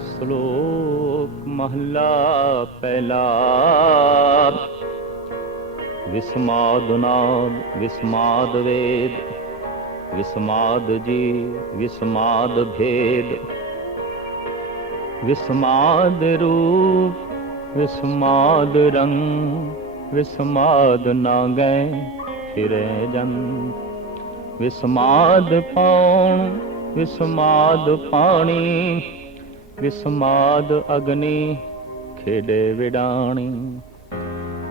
ਸ਼ਲੋਕ ਮਹਲਾ ਪਹਿਲਾ। ਵਿਸਮਾਦ ਨਾਦ ਵਿਸਮਾਦ ਵੇਦ, ਵਿਸਮਾਦ ਜੀ ਵਿਸਮਾਦ ਭੇਦ। ਵਿਸਮਾਦ ਰੂਪ ਵਿਸਮਾਦ ਰੰਗ, ਵਿਸਮਾਦ ਨਾ ਗਏ ਫਿਰੇ ਜਨ। ਵਿਸਮਾਦ ਪਾਉਣ ਵਿਸਮਾਦ ਪਾਣੀ, ਵਿਸਮਾਦ ਅਗਨੀ ਖੇਡੇ ਵਿਡਾਣੀ।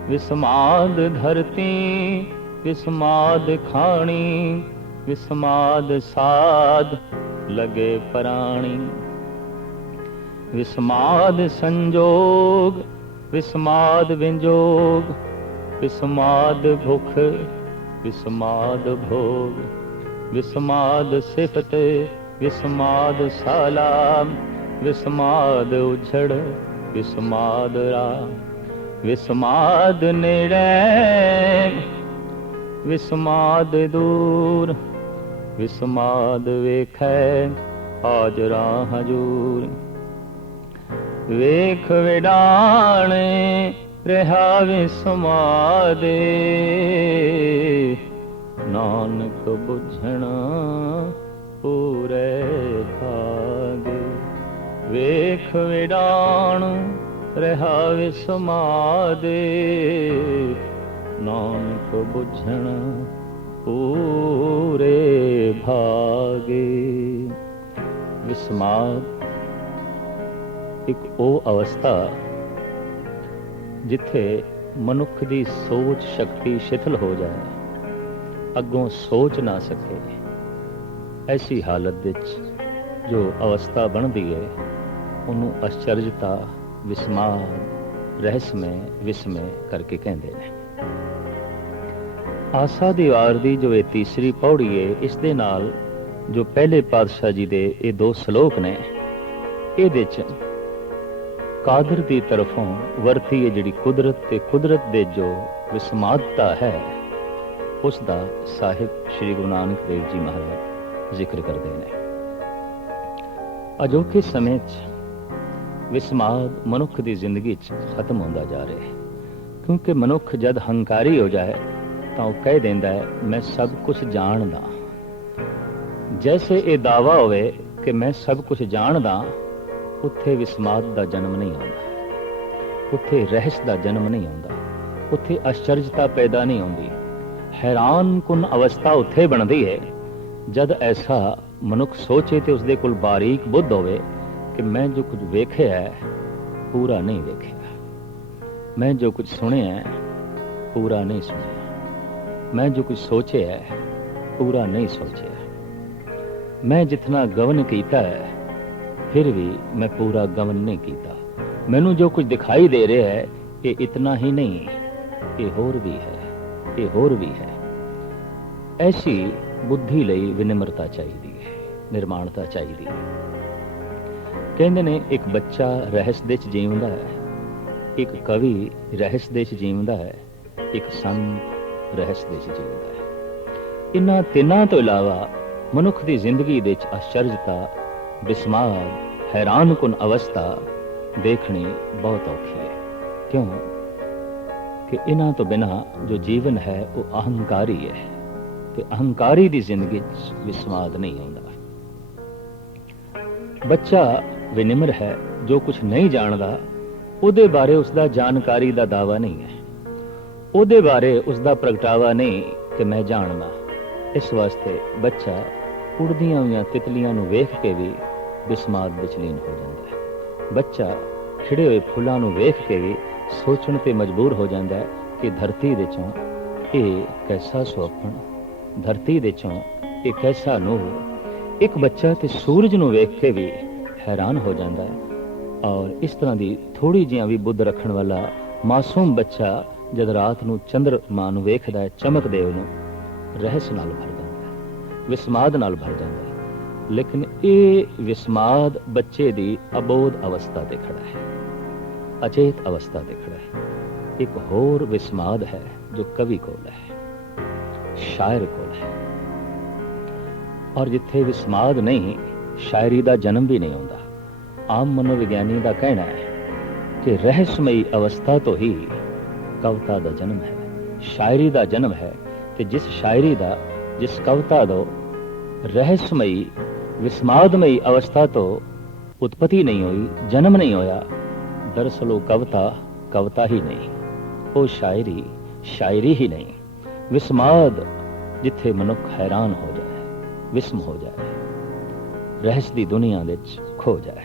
ਵਿਸਮਾਦ ਧਰਤੀ ਵਿਸਮਾਦ ਖਾਣੀ, ਵਿਸਮਾਦ ਸਾਧ ਲਗੇ ਪ੍ਰਾਣੀ। ਵਿਸਮਾਦ ਸੰਜੋਗ ਵਿਸਮਾਦ ਵਿੰਜੋਗ, ਵਿਸਮਾਦ ਭੁਖ ਵਿਸਮਾਦ ਭੋਗ। ਵਿਸਮਾਦ ਸਿਫਤ ਵਿਸਮਾਦ ਸਾਲਾ, ਵਿਸਮਾਦ ਉਛੜ ਵਿਸਮਾਦ ਰਾਹ। ਵਿਸਮਾਦ ਨੇੜੇ ਵਿਸਮਾਦ ਦੂਰ, ਵਿਸਮਾਦ ਵੇਖੈ ਹਾਜ਼ਰਾ ਹਜੂਰ। ਵੇਖ ਵਿਡਾਣੇ ਰਿਹਾ ਵਿਸਮਾਦੇ, ਨਾਨਕ ਬੁਝਣਾ ਪੂਰੇ ਭਾਗੇ। ਵੇਖ ਵਿਡਾਣ ਰਿਹਾ ਵਿਸਮਾਦੇ, ਨਾਨਕ ਬੁਝਣ ਪੂਰੇ ਭਾਗੇ। ਵਿਸਮਾਦ ਇੱਕ ਉਹ ਅਵਸਥਾ ਜਿੱਥੇ ਮਨੁੱਖ ਦੀ ਸੋਚ ਸ਼ਕਤੀ ਸ਼ਿਥਲ ਹੋ ਜਾਏ, ਅੱਗੋਂ ਸੋਚ ਨਾ ਸਕੇ। ਐਸੀ ਹਾਲਤ ਵਿੱਚ ਜੋ ਅਵਸਥਾ ਬਣਦੀ ਹੈ ਉਹਨੂੰ ਅਚਰਜਤਾ, ਵਿਸਮਾਦ, ਰਹੱਸਮੈ, ਵਿਸਮੈ ਕਰਕੇ ਕਹਿੰਦੇ ਨੇ। ਆਸਾ ਦੀ ਵਾਰ ਦੀ ਜੋ ਇਹ ਤੀਸਰੀ ਪੌੜੀ ਹੈ, ਇਸ ਦੇ ਨਾਲ ਜੋ ਪਹਿਲੇ ਪਾਤਸ਼ਾਹ ਜੀ ਦੇ ਇਹ ਦੋ ਸ਼ਲੋਕ ਨੇ, ਇਹਦੇ 'ਚ ਕਾਦਰ ਦੀ ਤਰਫੋਂ ਵਰਤੀ ਹੈ ਜਿਹੜੀ ਕੁਦਰਤ ਤੇ ਕੁਦਰਤ ਦੇ ਜੋ ਵਿਸਮਾਦਤਾ ਹੈ, ਉਸ ਦਾ ਸਾਹਿਬ ਸ਼੍ਰੀ ਗੁਰੂ ਨਾਨਕ ਦੇਵ ਜੀ ਮਹਾਰਾਜ ਜ਼ਿਕਰ ਕਰਦੇ ਨੇ। ਅਜੋਕੇ ਸਮੇਂ 'ਚ ਵਿਸਮਾਦ ਮਨੁੱਖ ਦੀ ਜ਼ਿੰਦਗੀ 'ਚ ਖਤਮ ਹੁੰਦਾ ਜਾ ਰਿਹਾ ਹੈ, ਕਿਉਂਕਿ ਮਨੁੱਖ ਜਦ ਹੰਕਾਰੀ ਹੋ ਜਾਏ ਤਾਂ ਉਹ ਕਹਿ ਦਿੰਦਾ ਹੈ ਮੈਂ ਸਭ ਕੁਝ ਜਾਣਦਾ। ਜੈਸੇ ਇਹ ਦਾਵਾ ਹੋਵੇ ਕਿ ਮੈਂ ਸਭ ਕੁਝ ਜਾਣਦਾ, ਉੱਥੇ ਵਿਸਮਾਦ ਦਾ ਜਨਮ ਨਹੀਂ ਆਉਂਦਾ, ਉੱਥੇ ਰਹੱਸ ਦਾ ਜਨਮ ਨਹੀਂ ਆਉਂਦਾ, ਉੱਥੇ ਅਚਰਜਤਾ ਪੈਦਾ ਨਹੀਂ ਹੁੰਦੀ। ਹੈਰਾਨ ਕੁਨ ਅਵਸਥਾ ਉੱਥੇ ਬਣਦੀ ਹੈ ਜਦ ਐਸਾ ਮਨੁੱਖ ਸੋਚੇ ਤੇ ਉਸਦੇ ਕੋਲ ਬਾਰੀਕ ਬੁੱਧ ਹੋਵੇ ਕਿ ਮੈਂ ਜੋ ਕੁਝ ਵੇਖਿਆ ਹੈ ਪੂਰਾ ਨਹੀਂ ਵੇਖਿਆ, ਮੈਂ ਜੋ ਕੁਝ ਸੁਣਿਆ ਹੈ ਪੂਰਾ ਨਹੀਂ ਸੁਣਿਆ, ਮੈਂ ਜੋ ਕੁਝ ਸੋਚਿਆ ਹੈ ਪੂਰਾ ਨਹੀਂ ਸੋਚਿਆ, ਮੈਂ ਜਿਤਨਾ ਗਵਨ ਕੀਤਾ ਹੈ ਫਿਰ ਵੀ ਮੈਂ ਪੂਰਾ ਗਵਨ ਨਹੀਂ ਕੀਤਾ। ਮੈਨੂੰ ਜੋ ਕੁਝ ਦਿਖਾਈ ਦੇ ਰਿਹਾ ਹੈ ਇਹ ਇਤਨਾ ਹੀ ਨਹੀਂ, ਇਹ ਹੋਰ ਵੀ ਹੈ, ਇਹ ਹੋਰ ਵੀ ਹੈ। ਐਸੀ ਬੁੱਧੀ ਲਈ ਵਿਨਮਰਤਾ ਚਾਹੀਦੀ ਹੈ, ਨਿਰਮਾਣਤਾ ਚਾਹੀਦੀ ਹੈ। ਕਹਿੰਦੇ ਨੇ ਇੱਕ ਬੱਚਾ ਰਹੱਸ ਦੇ 'ਚ ਜੀਵਦਾ ਹੈ, ਇੱਕ ਕਵੀ ਰਹੱਸ ਦੇ 'ਚ ਜੀਵਦਾ ਹੈ, ਇੱਕ ਸੰਤ ਰਹੱਸ ਦੇ 'ਚ ਜੀਵਦਾ ਹੈ। ਇਹਨਾਂ ਤਿੰਨਾਂ ਤੋਂ ਇਲਾਵਾ ਮਨੁੱਖ ਦੀ ਜ਼ਿੰਦਗੀ ਦੇ 'ਚ ਅਚਰਜਤਾ, ਵਿਸਮਾਦ, ਹੈਰਾਨਕੁਨ ਅਵਸਥਾ ਦੇਖਣੀ ਬਹੁਤ ਔਖੀ ਹੈ। ਕਿਉਂ ਕਿ ਇਹਨਾਂ ਤੋਂ ਬਿਨਾਂ ਜੋ ਜੀਵਨ ਹੈ ਉਹ ਅਹੰਕਾਰੀ ਹੈ, ਤੇ ਅਹੰਕਾਰੀ ਦੀ ਜ਼ਿੰਦਗੀ 'ਚ ਵਿਸਮਾਦ ਨਹੀਂ ਆਉਂਦਾ। ਬੱਚਾ ਵਿਨਿਮਰ ਹੈ, ਜੋ ਕੁਝ ਨਹੀਂ ਜਾਣਦਾ ਉਹਦੇ ਬਾਰੇ ਉਸਦਾ ਜਾਣਕਾਰੀ ਦਾ ਦਾਵਾ ਨਹੀਂ ਹੈ, ਉਹਦੇ ਬਾਰੇ ਉਸਦਾ ਪ੍ਰਗਟਾਵਾ ਨਹੀਂ ਕਿ ਮੈਂ ਜਾਣਦਾ। ਇਸ ਵਾਸਤੇ ਬੱਚਾ ਉੜਦੀਆਂ ਹੋਈਆਂ ਤਿਤਲੀਆਂ ਨੂੰ ਵੇਖ ਕੇ ਵੀ ਵਿਸਮਾਦ ਵਿੱਚ ਲੀਨ ਹੋ ਜਾਂਦਾ ਹੈ। ਬੱਚਾ ਖਿੜੇ ਹੋਏ ਫੁੱਲਾਂ ਨੂੰ ਵੇਖ ਕੇ ਵੀ ਸੋਚਣ ਤੇ ਮਜਬੂਰ ਹੋ ਜਾਂਦਾ ਹੈ ਕਿ ਧਰਤੀ ਦੇ ਚੋਂ ਇਹ ਕੈਸਾ ਸੁਹੱਪਣ, ਧਰਤੀ ਦੇ ਚੋਂ ਇਹ ਕੈਸਾ ਨੂਰ। ਇੱਕ ਬੱਚਾ ਤੇ ਸੂਰਜ ਨੂੰ ਵੇਖ ਕੇ ਵੀ ਹੈਰਾਨ ਹੋ ਜਾਂਦਾ ਹੈ। ਔਰ ਇਸ ਤਰ੍ਹਾਂ ਦੀ ਥੋੜੀ ਜਿਹੀ ਵੀ ਬੁੱਧ ਰੱਖਣ ਵਾਲਾ ਮਾਸੂਮ ਬੱਚਾ ਜਦ ਰਾਤ ਨੂੰ ਚੰਦਰਮਾ ਨੂੰ ਵੇਖਦਾ ਹੈ, ਚਮਕਦੇ ਉਹਨੂੰ ਰਹੱਸ ਨਾਲ ਭਰ ਜਾਂਦਾ ਹੈ, ਵਿਸਮਾਦ ਨਾਲ ਭਰ ਜਾਂਦਾ ਹੈ। ਲੇਕਿਨ ਇਹ ਵਿਸਮਾਦ ਬੱਚੇ ਦੀ ਅਬੋਧ ਅਵਸਥਾ ਤੇ ਖੜਾ ਹੈ, ਅਚੇਤ ਅਵਸਥਾ ਤੇ ਖੜਾ ਹੈ। ਇੱਕ ਹੋਰ ਵਿਸਮਾਦ ਹੈ ਜੋ ਕਵੀ ਕੋਲ ਹੈ, ਸ਼ਾਇਰ ਕੋਲ ਹੈ। और जिथे विस्माद नहीं, शायरी का जन्म भी नहीं होता। आम मनोविज्ञानी का कहना है कि रहस्यमयी अवस्था तो ही कविता का जन्म है, शायरी का जन्म है। ते जिस शायरी का, जिस कविता का रहस्यमयी विस्मादमयी अवस्था तो उत्पत्ति नहीं हुई, जन्म नहीं होया, दरअसल वो कविता कविता ही नहीं, वो शायरी शायरी ही नहीं। विस्माद जिथे मनुख हैरान हो जाए, विस्म हो जाए, रहस्य की दुनिया विच खो जाए,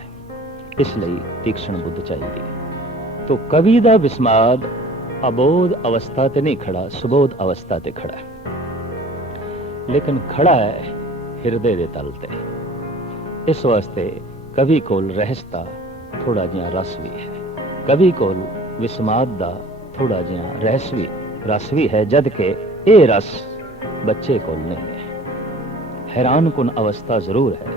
इसलिए तीक्ष्ण बुद्ध चाहिए। तो कवि का विस्माद अबोध अवस्था ते नहीं खड़ा, सुबोध अवस्था ते खड़ा है, लेकिन खड़ा है हिरदे दे तल ते। इस वास्ते कवि कोल रहस्यता थोड़ा जिहा रस भी है, कवि कोल विस्माद दा थोड़ा जिहा रहस्य भी रस भी है, जद के ये रस बच्चे कोल नहीं है। हैरान कुन अवस्था जरूर है,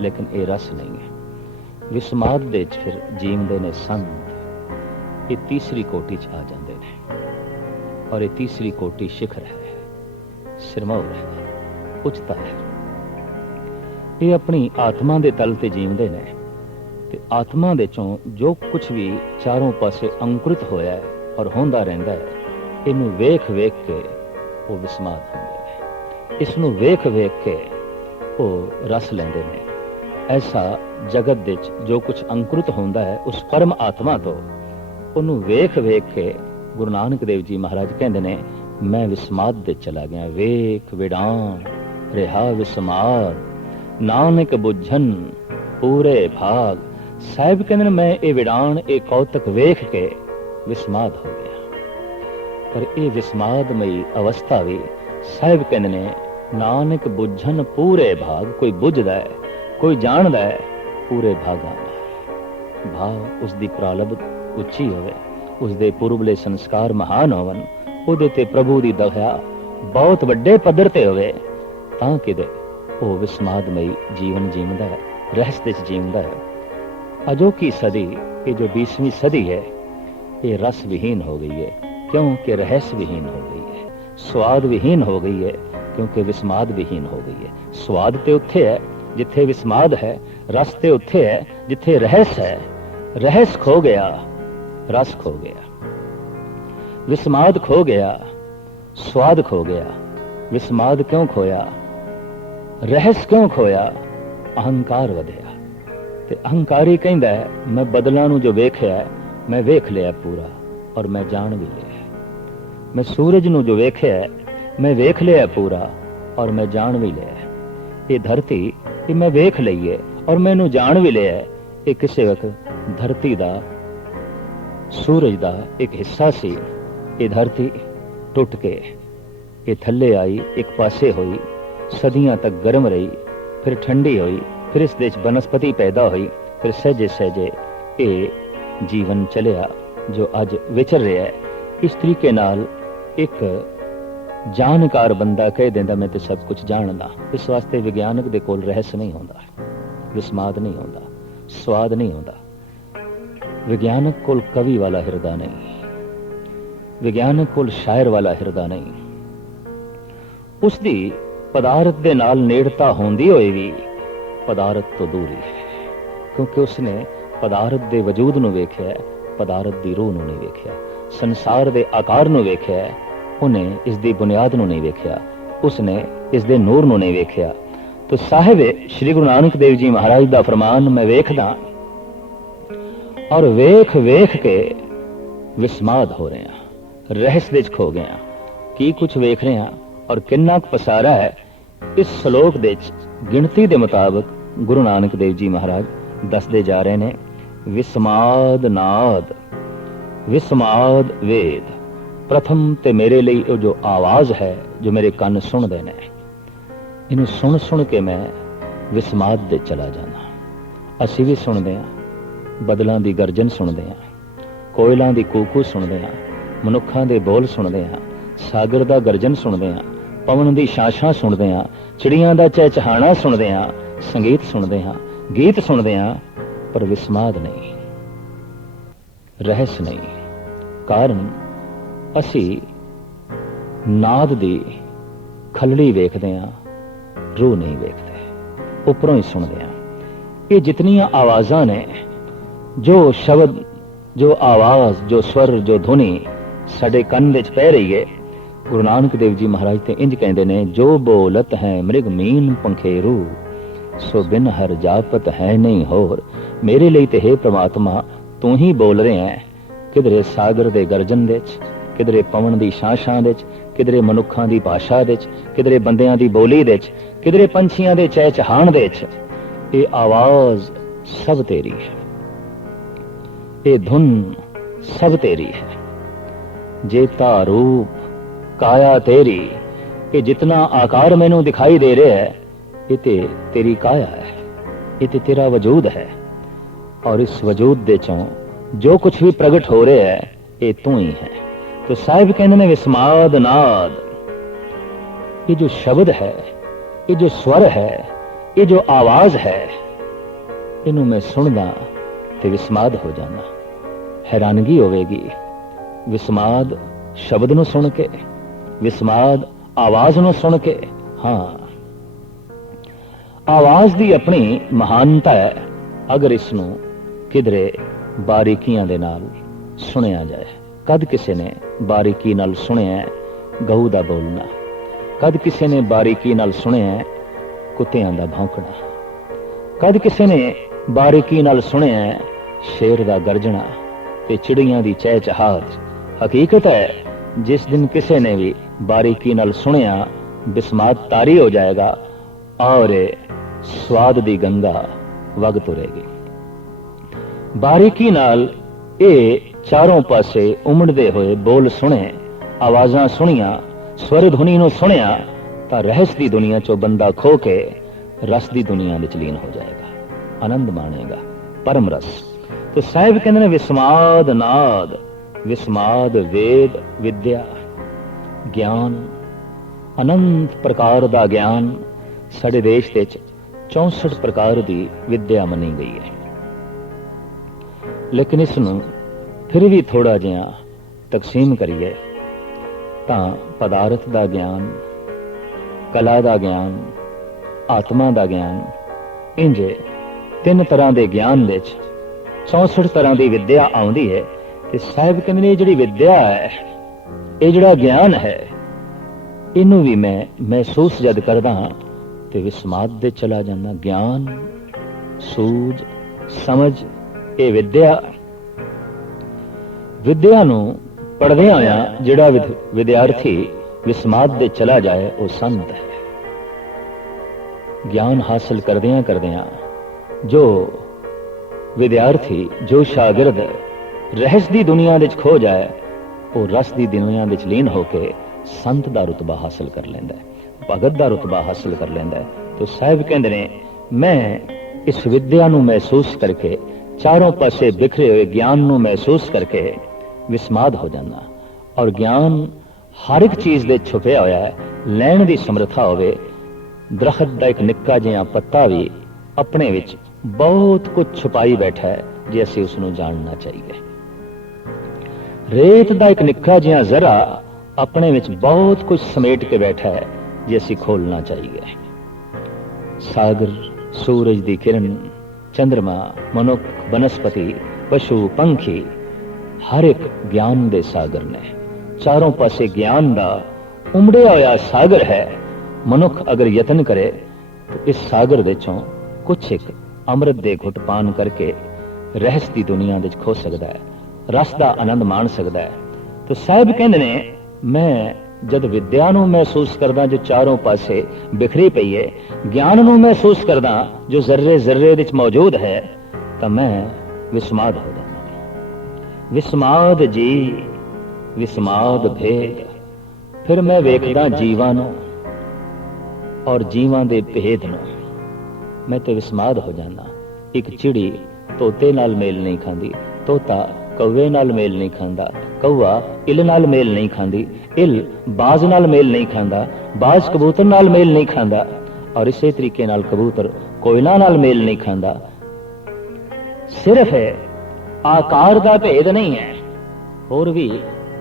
लेकिन ये रस नहीं है। विस्माद दे फिर जीवदे ने संत, ये तीसरी कोटि च आ जाते हैं, और ये तीसरी कोटि शिखर है, सिरमौर है, उच्चता है। ये अपनी आत्मा के तल ते जीवदे ने, ते आत्मा दे चों जो कुछ भी चारों पासे अंकुरित होया है और होंदा रहिंदा है, इनू वेख वेख के वो विस्माद होंदे ने, इसनू वेख वेख के वो रस लेंदे ने। ऐसा जगत दे जो कुछ अंकुरित होंदा है उस परम आत्मा तो उन्हों वेख वेख के गुरु नानक देव जी महाराज कहते ने, मैं विस्माद दे चला गया, वेख विडान रिहा विस्माद, नानक बुझन पूरे भाग। साहिब कहते मैं ये विडान ये कौतक वेख के विस्माद हो गया। पर ये विस्मादमयी अवस्था भी साहिब कहते ने नानक बुझन पूरे भाग, कोई बुझदा है, कोई जानदा है, पूरे भागां दा भाव उसदी प्रालब्ध उच्ची होवे, उसदे पूर्वले संस्कार महान होवन, ਉਹਦੇ ਤੇ ਪ੍ਰਭੂ ਦੀ ਦਇਆ ਬਹੁਤ ਵੱਡੇ ਪੱਧਰ ਤੇ ਹੋਵੇ, ਤਾਂ ਕਿਤੇ ਉਹ ਵਿਸਮਾਦਮਈ ਜੀਵਨ ਜੀਵਦਾ ਹੈ, ਰਹਿਸ ਦੇ ਚ ਜੀਵਦਾ ਹੈ। अजोकी सदी, ये जो 20वीं सदी है, ये रस विहीन हो गई है, क्योंकि रहस्य विहीन हो गई है। स्वाद विहीन हो गई है, क्योंकि विस्माद विहीन हो गई है। स्वाद ते उत्थे है जिथे विस्माद है, रस ते उत्थे है जिथे रहस्य है। रहस्य खो गया, रस खो गया, विस्माद खो गया, स्वाद खो गया। विस्माद क्यों खोया, रहस्य क्यों खोया? अहंकार वधिया। ते अहंकारी कहता है मैं बदलों नूं जो वेख्या है, मैं वेख लिया पूरा और मैं जान भी लिया। मैं सूरज नूं जो वेख्या है, मैं वेख लिया पूरा और मैं जान भी लिया। ये धरती ये मैं वेख लई है और मैनू जान भी लिया। ये किसी वक्त धरती दा, सूरज दा एक हिस्सा सी। ये धरती टुट के ये थल्ले आई, एक पासे हुई, सदियां तक गर्म रही, फिर ठंडी हुई, फिर इस देश वनस्पति पैदा हुई, फिर सहजे सहजे ये जीवन चलिया जो अज विचर रहा है। इस तरीके नाल एक जानकार बंदा कह देंदा मैं तो सब कुछ जानदा। इस वास्ते विज्ञानक दे कोल रहस्य नहीं होंदा, विस्माद नहीं होंदा, स्वाद नहीं होंदा। विज्ञानक कोल कवि वाला हिरदा नहीं, विज्ञानक कोल शायर वाला हिरदा नहीं। उसदी पदार्थ दे नाल नेड़ता होंदी होई भी पदार्थ तो दूरी है, क्योंकि उसने पदार्थ दे वजूद नूं वेख्या है, पदार्थ दी रूह नूं नहीं वेख्या। संसार दे आकार नूं वेख्या है, उन्हें इस दी बुनियाद नूं नहीं वेख्या, उसने इस दे नूर नूं नहीं वेख्या। तो साहिब श्री गुरु नानक देव जी महाराज दा फरमान मैं वेखदा और वेख वेख के विस्माद हो रहे हैं, रहस्य विच खो गए। की कुछ वेख रहे हैं और किन्ना पसारा है। इस श्लोक दे गिनती के मुताबिक गुरु नानक देव जी महाराज दसते जा रहे हैं, विस्माद नाद, विस्माद वेद। प्रथम ते मेरे लिए जो आवाज है, जो मेरे कान सुनते हैं, इन्हें सुन सुन के मैं विस्माद दे चला जाना। असी भी सुनते हैं, बदलों की गर्जन सुनते हैं, कोयलों की कूकू सुनते हैं, मनुखों के बोल सुनते हैं, सागर का गर्जन सुनते हैं, पवन की शाशां सुनते हैं, चिड़ियां का चहचहाना सुनते हैं, संगीत सुनते हैं, गीत सुनते हैं, पर विस्माद नहीं, रहस्य नहीं। कारण असी नाद दी खलड़ी वेखते हैं, रूह नहीं वेखते। उपरों ही सुनते हैं। ये जितनियां आवाज़ां ने, जो शब्द, जो आवाज़, जो स्वर, जो धुनी साडे कंन विच पै रही है, गुरु नानक देव जी महाराज ते इंज कहते ने, जो बोलत है मृग मीन पंखेरू, सो बिन हर जापत है नहीं होर। मेरे लिए ते हे परमात्मा तू ही बोल रहे हैं, किधरे सागर दे गर्जन दे च, किधरे पवन दी शां दे च, किधरे मनुखां दी भाषा दे च, किधरे बंदियां दी बोली दे च, किधरे पंछियां दे चहचहाण दे च। ये आवाज सब तेरी है, ये धुन सब तेरी है। जेता रूप काया तेरी, ये जितना आकार मैनू दिखाई दे रहा है, ये तेरी काया है, ये तेरा वजूद है। और इस वजूद दे चों जो कुछ भी प्रगट हो रहा है, ये तू ही है। तो साहिब कहते ने विस्माद नाद, ये जो शब्द है, ये जो स्वर है, ये जो आवाज है, इनू मैं सुनदा ते विस्माद हो जाना। हैरानगी होवेगी विस्माद शब्द नू सुन के, विस्माद आवाज नू सुन के। हाँ, आवाज दी अपनी महानता है, अगर इसनू किधरे बारीकियां दे नाल सुनिया जाए। कद किसी ने बारीकी नाल सुनिया गऊ दा बोलना, कद किसी ने बारीकी नाल सुनिया कुत्तियां दा भौंकना, कद किसी ने बारीकी नाल सुनिया शेर दा गरजना ते चिड़ियां दी चहचहाट। हकीकत है जिस दिन किसी ने भी बारीकी नाल सुनिया, बिस्मात तारी हो जाएगा और स्वाद दी गंगा वग तुरेगी। बारीकी नाल ये चारों पासे उमड़दे हुए बोल सुने, आवाज़ां सुनिया, स्वर ध्वनि नूं सुनिया, तां रहस दी दुनिया चों बंदा खो के रस दी दुनिया विच लीन हो जाएगा, आनंद माणेगा, परम रस। तो साहिब कहंदे ने विस्माद नाद, विस्माद वेद विद्या ज्ञान, अनंत प्रकार दा ज्ञान। साडे देश दे 64 प्रकार दी विद्या मनी गई है, लेकिन इसनूं फिर भी थोड़ा जिहा तकसीम करिए तां पदार्थ दा ज्ञान, कला दा ज्ञान, आत्मा दा ज्ञान, इंज 3 तरह दे ज्ञान दे 64 तरह दी विद्या आउंदी है। ते साहिब कहंदे ने जिहड़ी विद्या है, ये जिहड़ा ज्ञान है, इनू भी मैं महसूस जद करदा हां ते विस्माद दे चला जांदा। ज्ञान, सूझ, समझ, ये विद्या, विद्या नू पढ़दे होया जिहड़ा विद्यार्थी विस्माद दे चला जाए, वो संत है। ज्ञान हासिल करदियां करदियां जो विद्यार्थी, जो शागिर्द रहस दी दुनिया विच खो जाए, वो रस दी दुनिया विच लीन होके संत दा रुतबा हासिल कर लैंदा है, भगत दा रुतबा हासिल कर लैंदा है। तो साहिब कहंदे ने मैं इस विद्या नू महसूस करके, चारों पासे बिखरे हुए ज्ञान नू महसूस करके विस्माद हो जाना। और ज्ञान हर एक चीज दे छुपिया होया है, लैण दी समर्था होवे। दरखत दा एक निक्का जिहा पत्ता भी अपने विच बहुत कुछ छुपाई बैठा है, जे असीं उसनूं जानना चाहिए। रेत दा एक निक्का जिहा जरा अपने विच बहुत कुछ समेट के बैठा है, जे असीं खोलना चाहिए। सागर, सूरज दी किरण, चंद्रमा, मनुख, वनस्पति, पशु, पंखी, हर एक ज्ञान दे सागर ने। चारों पासे ज्ञान दा उमड़िया होया सागर है। मनुख अगर यतन करे तो इस सागर दे चों कुछ एक अमृत दे घुट पान करके रहस दी दुनिया दे खो सकदा है, रस दा आनंद मान सकदा है। तो साहिब कहंदे ने मैं जद विद्या नूं महसूस करदा जो चारों पासे बिखरी पई है, ज्ञान नूं महसूस करदा जो जर्रे जर्रे विच मौजूद है, तां मैं विस्माद हो जांदा। विस्माद जी, विस्माद भेद। फिर मैं वेखदा जीवां नूं और जीवां दे भेद नूं, मैं तो विस्माद हो जाना। एक चिड़ी तोते नाल मेल नहीं खांदी, तोता कौवे नाल मेल नहीं खांदा, कौआ इल नाल मेल नहीं खांदी, इल बाज नाल मेल नहीं खांदा, बाज कबूतर नाल मेल नहीं खांदा, और इसे तरीके नाल कबूतर कोयला नाल मेल नहीं खांदा। सिर्फ है आकार का भेद नहीं है, और भी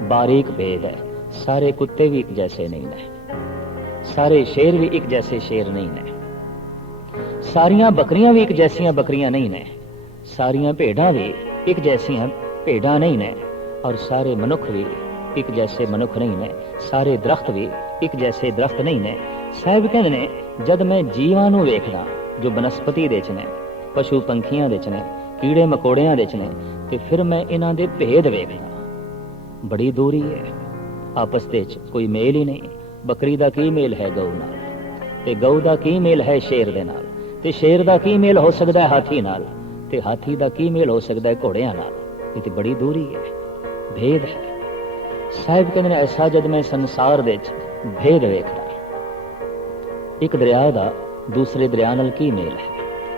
बारीक भेद है। सारे कुत्ते भी एक जैसे नहीं है, सारे शेर भी एक जैसे शेर नहीं है, ਸਾਰੀਆਂ ਬੱਕਰੀਆਂ ਵੀ ਇੱਕ ਜੈਸੀਆਂ ਬੱਕਰੀਆਂ ਨਹੀਂ ਨੇ, ਸਾਰੀਆਂ ਭੇਡਾਂ ਵੀ ਇੱਕ ਜੈਸੀਆਂ ਭੇਡਾਂ ਨਹੀਂ ਨੇ, ਔਰ ਸਾਰੇ ਮਨੁੱਖ ਵੀ ਇੱਕ ਜੈਸੇ ਮਨੁੱਖ ਨਹੀਂ ਨੇ, ਸਾਰੇ ਦਰਖਤ ਵੀ ਇੱਕ ਜੈਸੇ ਦਰਖਤ ਨਹੀਂ ਨੇ। ਸਾਹਿਬ ਕਹਿੰਦੇ ਨੇ ਜਦ ਮੈਂ ਜੀਵਾਂ ਨੂੰ ਵੇਖਦਾ ਜੋ ਬਨਸਪਤੀ ਦੇ ਚ ਨੇ, ਪਸ਼ੂ ਪੰਖੀਆਂ ਦੇ ਚ ਨੇ, ਕੀੜੇ ਮਕੌੜਿਆਂ ਦੇ ਚ ਨੇ, ਤੇ ਫਿਰ ਮੈਂ ਇਹਨਾਂ ਦੇ ਭੇਦ ਵੇਖਦਾ। ਬੜੀ ਦੂਰੀ ਹੈ, ਆਪਸ ਦੇ ਚ ਕੋਈ ਮੇਲ ਹੀ ਨਹੀਂ। ਬੱਕਰੀ ਦਾ ਕੀ ਮੇਲ ਹੈ ਗਊ ਨਾਲ, ਤੇ ਗਊ ਦਾ ਕੀ ਮੇਲ ਹੈ ਸ਼ੇਰ ਦੇ ਨਾਲ, ਤੇ ਸ਼ੇਰ ਦਾ ਕੀ ਮੇਲ ਹੋ ਸਕਦਾ ਹੈ ਹਾਥੀ ਨਾਲ, ਤੇ ਹਾਥੀ ਦਾ ਕੀ ਮੇਲ ਹੋ ਸਕਦਾ ਹੈ ਘੋੜਿਆਂ ਨਾਲ। ਇਹ ਤੇ ਬੜੀ ਦੂਰੀ ਹੈ, ਭੇਦ ਹੈ। ਸਾਹਿਬ ਕਹਿੰਦੇ ਨੇ ਐਸਾ ਜਦ ਮੈਂ ਸੰਸਾਰ ਦੇ ਚ ਭੇਦ ਵੇਖਦਾ, ਇੱਕ ਦਰਿਆ ਦਾ ਦੂਸਰੇ ਦਰਿਆ ਨਾਲ ਕੀ ਮੇਲ ਹੈ,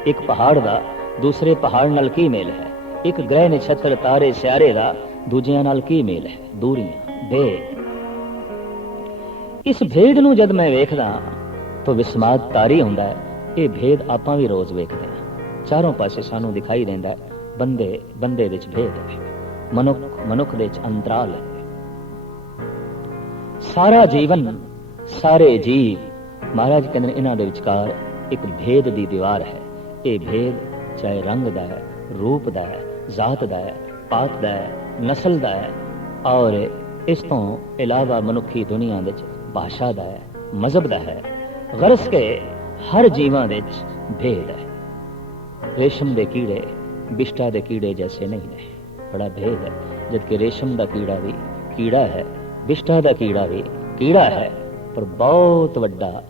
ਇੱਕ ਪਹਾੜ ਦਾ ਦੂਸਰੇ ਪਹਾੜ ਨਾਲ ਕੀ ਮੇਲ ਹੈ, ਇੱਕ ਗ੍ਰਹਿ ਨਛੱਤਰ ਤਾਰੇ ਸਿਆਰੇ ਦਾ ਦੂਜਿਆਂ ਨਾਲ ਕੀ ਮੇਲ ਹੈ। ਦੂਰੀਆਂ, ਭੇਦ। ਇਸ ਭੇਦ ਨੂੰ ਜਦ ਮੈਂ ਵੇਖਦਾ ਤਾਂ ਵਿਸਮਾਦ ਤਾਰੀ ਹੁੰਦਾ ਹੈ। ਇਹ ਭੇਦ ਆਪਾਂ ਵੀ ਰੋਜ਼ ਵੇਖਦੇ ਹਾਂ, ਚਾਰੋਂ ਪਾਸੇ ਸਾਨੂੰ ਦਿਖਾਈ ਦਿੰਦਾ ਹੈ। ਬੰਦੇ ਬੰਦੇ ਵਿੱਚ ਭੇਦ ਹੈ, ਮਨੁੱਖ ਮਨੁੱਖ ਦੇ ਵਿੱਚ ਅੰਤਰਾਲ ਹੈ। ਸਾਰਾ ਜੀਵਨ, ਸਾਰੇ ਜੀਵ, ਮਹਾਰਾਜ ਕਹਿੰਦੇ ਨੇ ਇਹਨਾਂ ਦੇ ਵਿਚਕਾਰ ਇੱਕ ਭੇਦ ਦੀ ਦੀਵਾਰ ਹੈ। ਇਹ ਭੇਦ ਚਾਹੇ ਰੰਗ ਦਾ ਹੈ, ਰੂਪ ਦਾ ਹੈ, ਜ਼ਾਤ ਦਾ ਹੈ, ਪਾਤ ਦਾ ਹੈ, ਨਸਲ ਦਾ ਹੈ, ਔਰ ਇਸ ਤੋਂ ਇਲਾਵਾ ਮਨੁੱਖੀ ਦੁਨੀਆ ਵਿੱਚ ਭਾਸ਼ਾ ਦਾ ਹੈ, ਮਜ਼ਹਬ ਦਾ ਹੈ। ਗਰਜ਼ ਕੇ ਹਰ ਜੀਵਾਂ ਵਿੱਚ ਭੇਦ ਹੈ। ਰੇਸ਼ਮ ਦੇ ਕੀੜੇ ਬਿਸ਼ਟਾ ਦੇ ਕੀੜੇ ਜੈਸੇ ਨਹੀਂ ਨੇ, ਬੜਾ ਭੇਦ ਹੈ। ਜਦਕਿ ਰੇਸ਼ਮ ਦਾ ਕੀੜਾ ਵੀ ਕੀੜਾ ਹੈ, ਬਿਸ਼ਟਾ ਦਾ ਕੀੜਾ ਵੀ ਕੀੜਾ ਹੈ, ਪਰ ਬਹੁਤ ਵੱਡਾ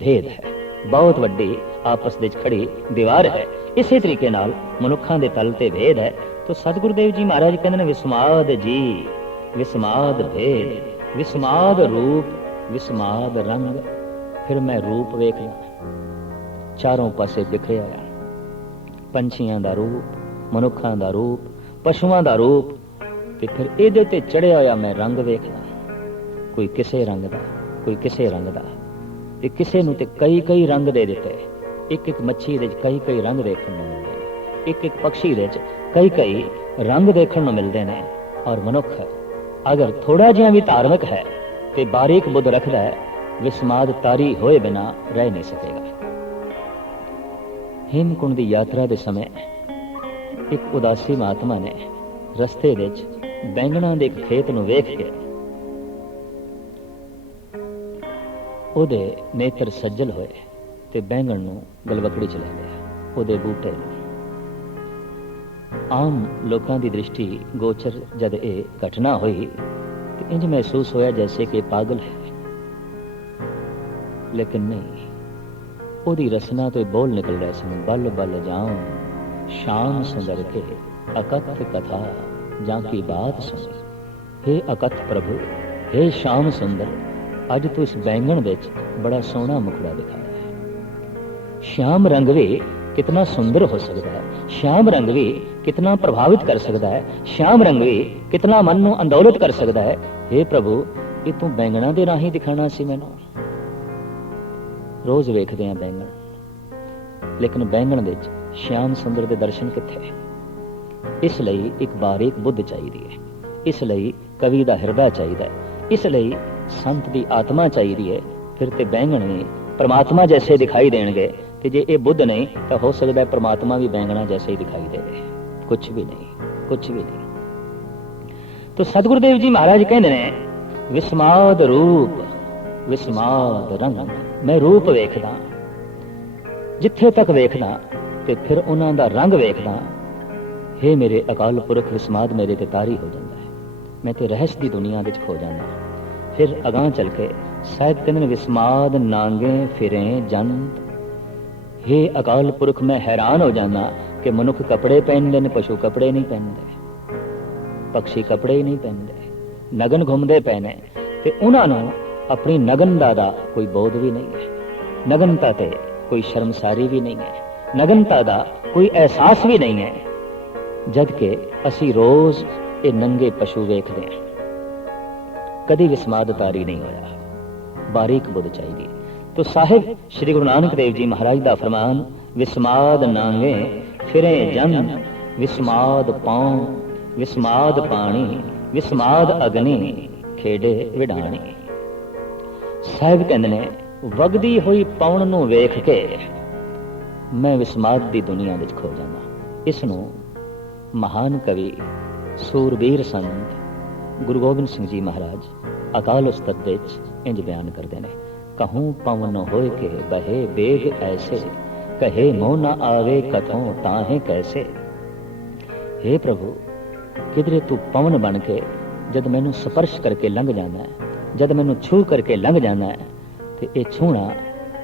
ਭੇਦ ਹੈ, ਬਹੁਤ ਵੱਡੀ ਆਪਸ ਵਿੱਚ ਖੜੀ ਦੀਵਾਰ ਹੈ। ਇਸੇ ਤਰੀਕੇ ਨਾਲ ਮਨੁੱਖਾਂ ਦੇ ਤਲ ਤੇ ਭੇਦ ਹੈ। ਤਾਂ ਸਤਿਗੁਰਦੇਵ ਜੀ ਮਹਾਰਾਜ ਕਹਿੰਦੇ ਨੇ ਵਿਸਮਾਦ ਜੀ, ਵਿਸਮਾਦ ਭੇਦ, ਵਿਸਮਾਦ ਰੂਪ, ਵਿਸਮਾਦ ਰੰਗ। ਫਿਰ ਮੈਂ ਰੂਪ ਵੇਖਦਾ, ਚਾਰੋਂ ਪਾਸੇ ਬਿਖਰਿਆ ਹੋਇਆ, ਪੰਛੀਆਂ ਦਾ ਰੂਪ, ਮਨੁੱਖਾਂ ਦਾ ਰੂਪ, ਪਸ਼ੂਆਂ ਦਾ ਰੂਪ, ਤੇ ਫਿਰ ਇਹਦੇ ਤੇ ਚੜਿਆ ਹੋਇਆ ਮੈਂ ਰੰਗ ਵੇਖਦਾ। ਕੋਈ ਕਿਸੇ ਰੰਗ ਦਾ, ਕੋਈ ਕਿਸੇ ਰੰਗ ਦਾ, ਤੇ ਕਿਸੇ ਨੂੰ ਤੇ ਕਈ ਕਈ ਰੰਗ ਦੇ ਦਿੱਤੇ। ਇੱਕ ਇੱਕ ਮੱਛੀ ਦੇ ਕਈ ਕਈ ਰੰਗ ਦੇਖਣ ਨੂੰ ਮਿਲਦੇ ਨੇ, ਇੱਕ ਇੱਕ ਪਕਸ਼ੀ ਦੇ ਕਈ ਕਈ ਰੰਗ ਦੇਖਣ ਨੂੰ ਮਿਲਦੇ ਨੇ। ਔਰ ਮਨੁੱਖ ਅਗਰ ਥੋੜਾ ਜਿਹਾ ਵੀ ਧਾਰਮਿਕ ਹੈ ਤੇ ਬਾਰੀਕ ਬੁੱਧ ਰੱਖਦਾ ਹੈ, ਵਿਸਮਾਦ ਤਾਰੀ ਹੋਏ ਬਿਨਾ ਰਹਿ ਨਹੀਂ ਸਕੇਗਾ। ਹੇਮਕੁੰਡ ਦੀ ਯਾਤਰਾ ਦੇ ਸਮੇਂ ਇੱਕ ਉਦਾਸੀ ਮਹਾਤਮਾ ਨੇ ਰਸਤੇ ਵਿੱਚ ਬੈਂਗਣਾ ਦੇ ਇੱਕ ਖੇਤ ਨੂੰ ਵੇਖ ਕੇ ਉਹਦੇ ਨੇਤਰ ਸੱਜਲ ਹੋਏ ਤੇ ਬੈਂਗਣ ਨੂੰ ਗਲਵਕੜੀ ਚ ਲੈ ਲਿਆ, ਉਹਦੇ ਬੂਟੇ ਨੂੰ। ਆਮ ਲੋਕਾਂ ਦੀ ਦ੍ਰਿਸ਼ਟੀ ਗੋਚਰ ਜਦ ਇਹ ਘਟਨਾ ਹੋਈ ਤੇ ਇੰਜ ਮਹਿਸੂਸ ਹੋਇਆ ਜੈਸੇ ਕਿ ਪਾਗਲ ਹੈ, ਲੇਕਿਨ ਨਹੀਂ, ਉਹਦੀ ਰਸਨਾ ਤੋਂ ਬੋਲ ਨਿਕਲ ਰਹੇ ਸਨ। ਬਲ ਬਲ ਜਾਉਂ ਸ਼ਾਮ ਸੁੰਦਰ ਕੇ ਅਕਥ ਕਥਾ ਜਾਂ ਕੀ ਬਾਤ ਸੁਣੀ। हे ਅਕਥ ਪ੍ਰਭੂ, हे ਸ਼ਾਮ ਸੁੰਦਰ, ਅੱਜ ਤੂੰ ਇਸ ਬੈਂਗਣ ਵਿੱਚ ਬੜਾ ਸੋਹਣਾ ਮੁਖੜਾ ਦਿਖਾਇਆ ਹੈ। ਸ਼ਾਮ ਰੰਗ ਵੀ ਕਿਤਨਾ ਸੁੰਦਰ ਹੋ ਸਕਦਾ ਹੈ, ਸ਼ਾਮ ਰੰਗ ਵੀ ਕਿਤਨਾ ਪ੍ਰਭਾਵਿਤ ਕਰ ਸਕਦਾ ਹੈ, ਸ਼ਾਮ ਰੰਗ ਵੀ ਕਿਤਨਾ ਮਨ ਨੂੰ ਅੰਦੋਲਿਤ ਕਰ ਸਕਦਾ ਹੈ। हे ਪ੍ਰਭੂ, ਇਹ ਤੂੰ ਬੈਂਗਣਾ ਦੇ ਰਾਹੀਂ ਦਿਖਾਣਾ ਸੀ ਮੈਨੂੰ। ਰੋਜ਼ ਵੇਖਦੇ ਆ ਬੈਂਗਣ, ਲੇਕਿਨ ਬੈਂਗਣ ਵਿੱਚ ਸ਼ਾਮ ਸੁੰਦਰ ਦੇ ਦਰਸ਼ਨ ਕਿੱਥੇ? ਇਸ ਲਈ ਇੱਕ ਬਾਰੀਕ ਬੁੱਧ ਚਾਹੀਦੀ ਹੈ, ਇਸ ਲਈ ਕਵੀ ਦਾ ਹਿਰਦਾ ਚਾਹੀਦਾ ਹੈ, ਇਸ ਲਈ ਸੰਤ ਦੀ ਆਤਮਾ ਚਾਹੀਦੀ ਹੈ। ਫਿਰ ਤੇ ਬੈਂਗਣ ਵੀ ਪਰਮਾਤਮਾ ਜੈਸੇ ਦਿਖਾਈ ਦੇਣਗੇ, ਤੇ ਜੇ ਇਹ ਬੁੱਧ ਨਹੀਂ ਤਾਂ ਹੋ ਸਕਦਾ ਹੈ ਪਰਮਾਤਮਾ ਵੀ ਬੈਂਗਣਾ ਜੈਸੇ ਹੀ ਦਿਖਾਈ ਦੇਵੇ। ਕੁਛ ਵੀ ਨਹੀਂ, ਕੁਛ ਵੀ ਨਹੀਂ। ਤਾਂ ਸਤਿਗੁਰਦੇਵ ਜੀ ਮਹਾਰਾਜ ਕਹਿੰਦੇ ਨੇ ਵਿਸਮਾਦ ਰੂਪ, ਵਿਸਮਾਦ ਰੰਗ। ਮੈਂ ਰੂਪ ਵੇਖਦਾ, ਜਿੱਥੇ ਤੱਕ ਵੇਖਦਾ ਤੇ ਫਿਰ ਉਹਨਾਂ ਦਾ ਰੰਗ ਵੇਖਦਾ। हे ਮੇਰੇ ਅਕਾਲ ਪੁਰਖ, ਵਿਸਮਾਦ ਮੇਰੇ ਤੇ ਤਾਰੀ ਹੋ ਜਾਂਦਾ ਹੈ, ਮੈਂ ਤੇ ਰਹਿਸ ਦੀ ਦੁਨੀਆ ਵਿੱਚ ਖੋ ਜਾਂਦਾ। ਫਿਰ ਅਗਾਂਹ ਚੱਲ ਕੇ ਸਾਹਿਬ ਕਹਿੰਦੇ ਨੇ ਵਿਸਮਾਦ ਨਾਂਗੇ ਫਿਰੇ ਜੰਤ। हे ਅਕਾਲ ਪੁਰਖ, ਮੈਂ ਹੈਰਾਨ ਹੋ ਜਾਂਦਾ ਕਿ ਮਨੁੱਖ ਕੱਪੜੇ ਪਹਿਨਦੇ ਨੇ, ਪਸ਼ੂ ਕੱਪੜੇ ਨਹੀਂ ਪਹਿਨਦੇ, ਪਕਸ਼ੀ ਕੱਪੜੇ ਹੀ ਨਹੀਂ ਪਹਿਨਦੇ, ਨਗਨ ਘੁੰਮਦੇ ਪਏ ਨੇ, ਤੇ ਉਹਨਾਂ ਨੂੰ ਆਪਣੀ ਨਗਨਤਾ ਦਾ ਕੋਈ ਬੋਧ ਵੀ ਨਹੀਂ ਹੈ, ਨਗਨਤਾ ਤੇ ਕੋਈ ਸ਼ਰਮਸਾਰੀ ਵੀ ਨਹੀਂ ਹੈ, ਨਗਨਤਾ ਦਾ ਕੋਈ ਅਹਿਸਾਸ ਵੀ ਨਹੀਂ ਹੈ। ਜਦ ਕਿ ਅਸੀਂ ਰੋਜ਼ ਇਹ ਨੰਗੇ ਪਸ਼ੂ ਵੇਖਦੇ ਹਾਂ, ਕਦੀ ਵਿਸਮਾਦ ਤਾਰੀ ਨਹੀਂ ਹੋਇਆ। ਬਾਰੀਕ ਬੁੱਧ ਚਾਹੀਦੀ। तो साहिब श्री गुरु नानक देव जी महाराज का फरमान, विस्माद नांगे फिरे जन, विस्माद पाऊं विस्माद पानी, विस्माद अग्नि खेडे विडाणी। साहिब कहते ने वगदी हुई पौन नूं वेख के मैं विस्माद दी दुनिया विच खो जाना। इसनूं महान कवि सूरबीर संत गुरु गोबिंद सिंह जी महाराज अकाल उस्तत विच इंज बयान करते हैं। कहूँ पवन होए के बहे बेग ऐसे, कहे मोह न आवे कथों ताहे कैसे। हे प्रभु, किधरे तू पवन बन के जद मैनू स्पर्श करके लंघ जाना है, जद मैनू छू करके लंघ जाना है, तो ये छूना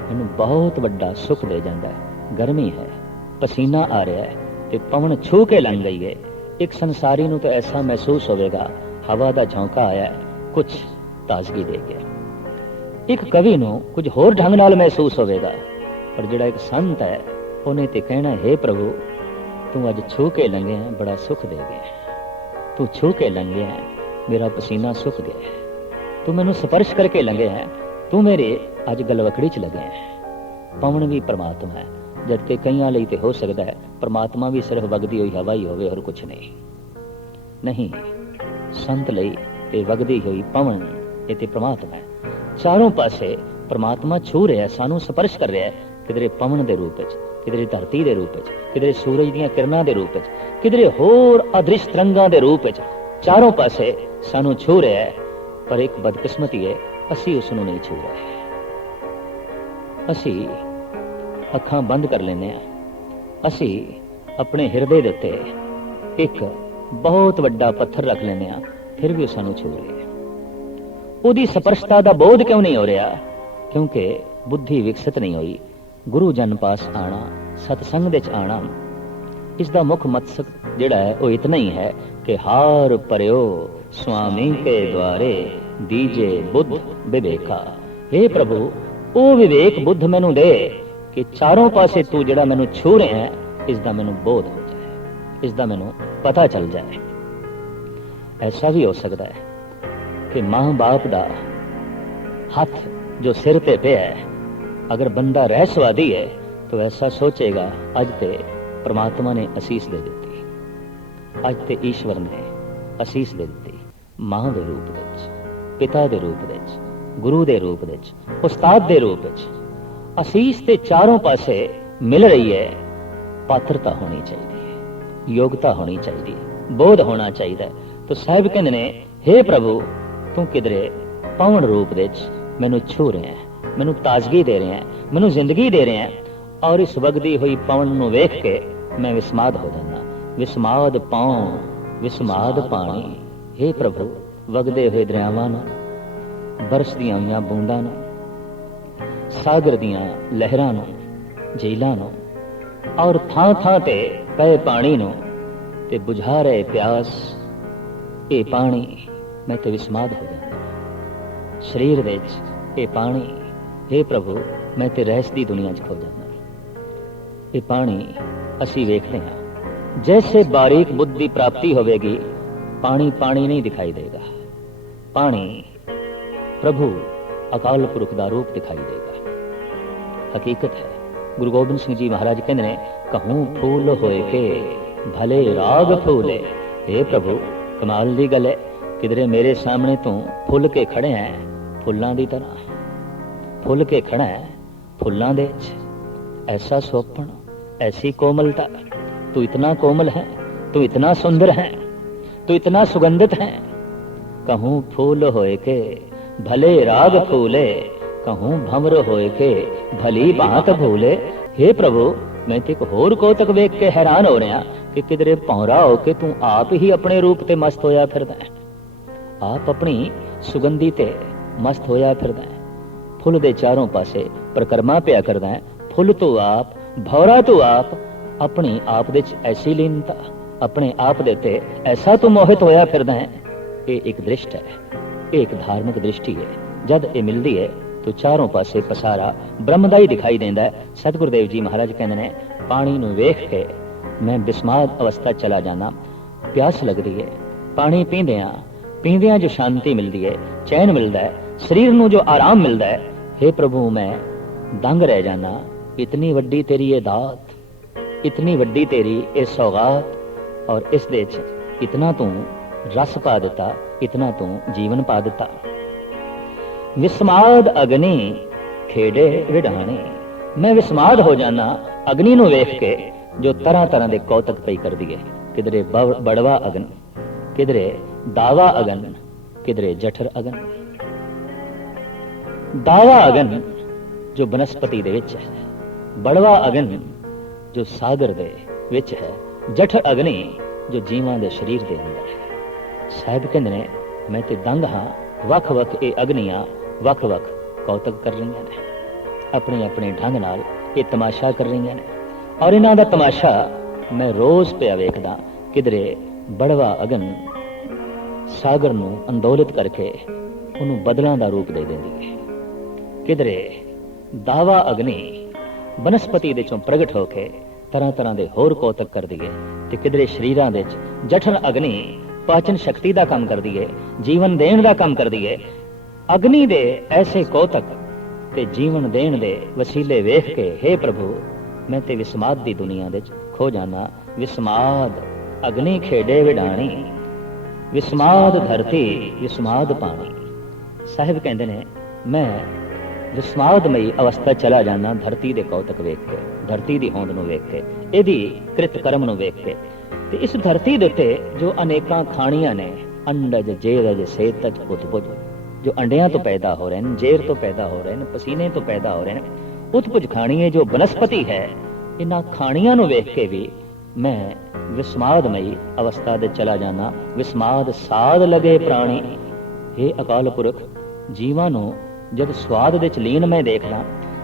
मैनू बहुत वड्डा सुख दे जाता है। गर्मी है, पसीना आ रहा है, तो पवन छू के लंघ गई है। एक संसारी नू तो ऐसा महसूस होगा, हवा का झोंका आया है, कुछ ताजगी दे गया। एक कवि नू कुछ होर ढंग नाल महसूस होगा, पर जिहड़ा एक संत है उन्हें तो कहना, हे प्रभु तू अज छू के लंघे है, बड़ा सुख दे गया। तू छू के लंघे है, मेरा पसीना सुख गया है। तू मैनू स्पर्श करके लंघे है, तू मेरे अज गलवकड़ी च लगे है। पवन भी परमात्मा है, जबकि कईयां लई ते हो सकता है परमात्मा भी सिर्फ वगदी हुई हवा ही होवे और कुछ नहीं। नहीं, संत लई ते वगदी हुई पवन ये ते परमात्मा है। चारों पासे परमात्मा छू रहा है, सानू स्पर्श कर रहा है, किधरे पवन के रूप में, किधरे धरती के रूप में, किधरे सूरज दीयां किरणां के रूप में, किधरे होर अदृश्य तरंगां के रूप में, चारों पासे सानू छू रहा है। पर एक बदकिस्मती है, असी उसनू नहीं छू रहे। असी अखां बंद कर लेने हैं, असी अपने हिरदे दे उत्ते एक बहुत वड्डा पत्थर रख लेने हैं, फिर भी सानू छू रहे हैं। ਉਹਦੀ स्पर्शता का बोध क्यों नहीं हो रहा? क्योंकि बुद्धि विकसित नहीं हुई। गुरु जन पास आना, सतसंग दे च आना, इसका मुख मकसद जिहड़ा है वो इतना ही है कि हार परयो स्वामी के द्वारे दीजे बुद्ध विवेका। हे प्रभु, वो विवेक बुद्ध मैनू दे कि चारों पासे तू जिहड़ा मैनू छू रहे हैं, इसका मैनू बोध हो जाए, इसका मैनू पता चल जाए। ऐसा भी हो सकता है कि मां बाप का हाथ जो सिर पे पे है, अगर बंदा रहस्वादी है तो ऐसा सोचेगा अज ते परमात्मा ने असीस दे दी, अज ते ईश्वर ने असीस दे दी। मां के रूप विच, पिता के रूप विच, गुरु के रूप विच, उस्ताद के रूप विच असीस ते चारों पासे मिल रही है। पात्रता होनी चाहिए, योग्यता होनी चाहिए, बोध होना चाहिए। तो साहिब कहते ने, हे प्रभु तू किधरे पवन रूप विच मैनू छू रहे हैं, मैनू ताजगी दे रहे हैं, मैनू जिंदगी दे रहे हैं, और इस वगदी हुई पवन नू वेख के मैं विस्माद हो जाना। विस्माद पाऊं विस्माद पानी। हे प्रभु, वगदे हुए दरियावां नू, बरसदियां हुईयां बूंदां नू, सागर दियां लहरां नू, झीलां नू, और थां थां ते पए पानी नू ते बुझा रहे प्यास, ये पानी मैं ते विस्माद हो जाना। शरीर विच ये पानी, हे प्रभु मैं ते रहस दी दुनिया च खो जाना। ये पानी असी वेखते हैं, जैसे बारीक बुद्धि प्राप्ति होवेगी, पानी पानी नहीं दिखाई देगा। पानी प्रभु अकाल पुरख दा रूप दिखाई देगा। हकीकत है, गुरु गोबिंद सिंह जी महाराज कहते हैं, कहूँ फूल होए के भले राग फूले। हे प्रभु, कमाल दी गल है, किधरे मेरे सामने तू फुल के खड़े हैं, फुल्लां दी तरह फुल के खड़ा है, फुल्लां दे च। ऐसा सोपन, ऐसी कोमलता, तू इतना कोमल है, तू इतना सुंदर है, तू इतना सुगंधित है। कहूँ फूल होए के भले राग फूले, कहूँ भंवर होए के भली बात भूले। हे प्रभु, मैं ते एक होर कौतक वेख के हैरान हो रहा कि किधरे भौरा हो के तू आप ही अपने रूप ते मस्त होया फिरदा है, आप अपनी सुगंधी ते मस्त होया फिरदा है। फुल दे चारों पासे परिक्रमा पिया करदा है। फुल तो आप, भौरा तो आप, अपनी आप दे ऐसी लीनता, अपने आप दे ते ऐसा तो मोहित होया फिरदा है। ये एक दृष्टि है, एक धार्मिक दृष्टि है। जद ये मिलती है तो चारों पासे पसारा ब्रह्म दा ही दिखाई देंदा है। सतगुरुदेव जी महाराज कहते हैं, पानी नू वेख के मैं बिस्माद अवस्था चला जाना। प्यास लगती है, पानी पींदियां पींदियां जो शांति मिलती है, चैन मिलता है, शरीर नू जो आराम मिलता है। हे प्रभु, मैं दंग रह जाना। इतनी वड्डी तेरी ये दात, इतनी वड्डी तेरी ये सौगात, और इस दे च इतना तू रस पा दिता, इतना तू जीवन पा दिता। विस्माद अग्नि खेड़े विडाणे, मैं विस्माद हो जाना अग्नि नूं वेख के जो तरह तरह के कौतक पई कर दिए। किधरे बड़वा अगन, किधरे दावा अगन, किधरे जठर अगन। दावा अगन जो बनस्पति दे विच है, बड़वा अगन जो सागर दे विच है, जठर अग्नि जो जीवां दे शरीर दे अंदर है। साहिब कहंदे ने मैं ते दंग हां, वख वख ये अग्नियां वख वख कौतक कर रही ने, अपने अपने ढंग नाल ये तमाशा कर रही ने। और इन्हां दा तमाशा मैं रोज पिया वेखदा। किधरे बड़वा अगन सागर नूं अंदोलित करके उन्होंने बदलों का रूप दे देंदी है। किधरे दावा अग्नि बनस्पति दे चों प्रगट होके तरह तरह के होर कौतक कर दिए। ते किधरे शरीरां दे जठन अग्नि पाचन शक्ति का काम कर दिए, जीवन देण का काम कर दिए। अग्नि दे ऐसे कौतक ते जीवन देण दे वसीले वेख के हे प्रभु मैं ते विस्माद दी दुनिया दे खो जाना। विस्माद अग्नि खेडे विडाणी, विस्माद धरती विस्माद पानी। साहिब कहते ने मैं विस्मादमई अवस्था चला जाना धरती दे कौतक वेख के, धरती दी होंद नूं वेख के, इहदी कृत कर्म नूं वेख के। ते इस धरती दे उत्ते जो अनेकां खाणियां ने, अंडज जेरज सेतज उत्पुज, जो अंडियां तो पैदा हो रहे हैं, जेर तो पैदा हो रहे हैं, पसीने तो पैदा हो रहे हैं, उत्पुज खाणियां जो बनस्पति है, इन्हां खाणियां नूं वेख के भी मैं विस्मादमई अवस्था दे चला जाना। विस्माद साध लगे प्राणी। हे अकाल पुरख जीवां नूं जद स्वाद दे च लीन मैं देखदा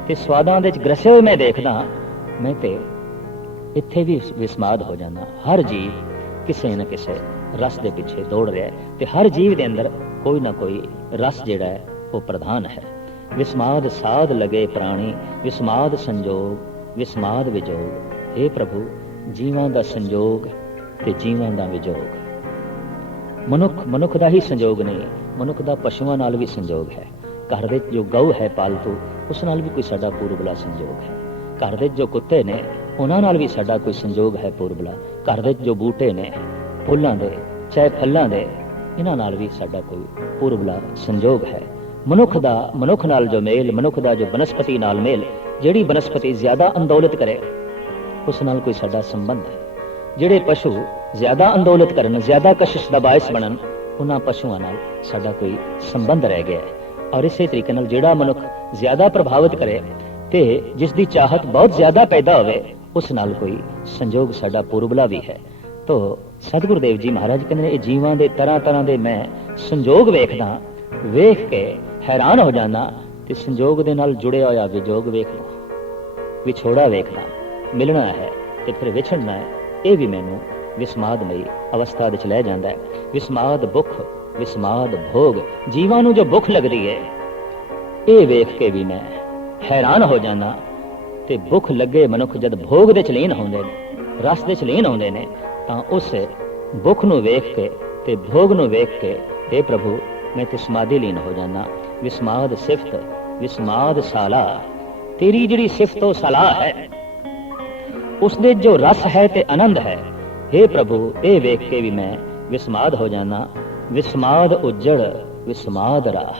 ते स्वादां दे च ग्रसे होए मैं देखदा, मैं ते इत्थे भी विस्माद हो जाना। हर जीव किसे न किसे रस दे पिछे दौड़ रहा है ते हर जीव दे अंदर कोई ना कोई रस जिहड़ा है वो प्रधान है। विस्माद साध लगे प्राणी, विस्माद संजोग विस्माद विजोग। हे प्रभु जीवां दा संजोग ते जीवां दा विजोग। मनुख दा ही संजोग नहीं, मनुख दा पशुआं नाल भी संजोग है। घर दे जो गऊ है पालतू उस नाल भी कोई साडा पूर्वला संजोग है। घर दे जो कुत्ते ने उन्हां नाल भी साडा कोई संजोग है पूर्वला। घर दे जो बूटे ने फुल्लां दे चाहे फल्लां दे, इन्हां नाल भी साडा कोई पूर्वला संजोग है। मनुख नाल जो मेल, मनुख दा जो बनस्पति नाल मेल, जिहड़ी बनस्पति ज्यादा अंदोलित करे उस नाल कोई साडा संबंध है। जिहड़े पशु ज्यादा अंदोलित करन, ज्यादा कशिश दा बायस बनन, उन्हां पशुआं नाल साडा कोई संबंध रह गया है। और इसे तरीके नाल जिहड़ा मनुख ज्यादा प्रभावित करे ते जिसकी चाहत बहुत ज्यादा पैदा होवे, उस नाल कोई संजोग साडा पूर्वला भी है। तो सतगुरु देव जी महाराज कहते हैं जीवां दे तरह तरह दे मैं संजोग वेखदा, वेख के हैरान हो जाना ते संजोग दे नाल जुड़िया होया विजोग वेखदा, विछोड़ा वेखदा, मिलना है ते फिर विछड़ना है। ये भी मैनू विस्मादमई अवस्था दे च लै जांदा है। विस्माद भुख, विस्माद भोग, जीवां नूं जो भुख लगदी है ये वेख के भी मैं हैरान हो जाना। ते भुख लगे मनुख जद भोग दे च लीन होंदे ने, रस दे च लीन होंदे ने, तां उस भुख नूं वेख के ते भोग नूं वेख के हे प्रभु मैं ते समाधि लीन हो जाना। विस्माद सिफत, विस्माद साला, तेरी जिहड़ी सिफत ओ सलाह है उसदे जो रस है ते आनंद है, हे प्रभु ये वेख के भी मैं विस्माद हो जाना। विस्माद उजड़ विस्माद राह,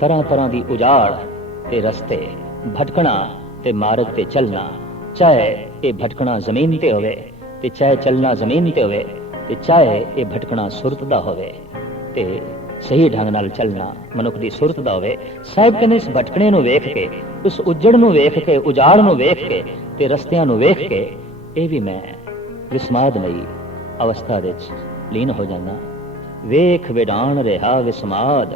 तरह तरह की उजाड़ ते रस्ते, भटकना ते मार्ग ते चलना, चाहे ये भटकना जमीन ते होवे ते चाहे चलना जमीन ते होवे ते चाहे ये भटकना सुरत दा होवे ते सही ढंग नाल चलना मनुख दी सुरत दा होवे। साहिब कहने इस भटकने नूं वेख के, उस उजड़ नूं वेख के, उजाड़ नूं वेख के ते रस्तियां नूं वेख के ये भी मैं विस्मादमई अवस्था दे लीन हो जाना। वेख विडाण रहा विस्माद,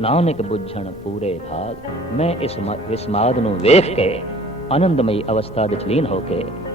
नानक बुझण पूरे भाग। मैं इस विस्माद नूं वेख के आनंदमई अवस्था दे लीन होके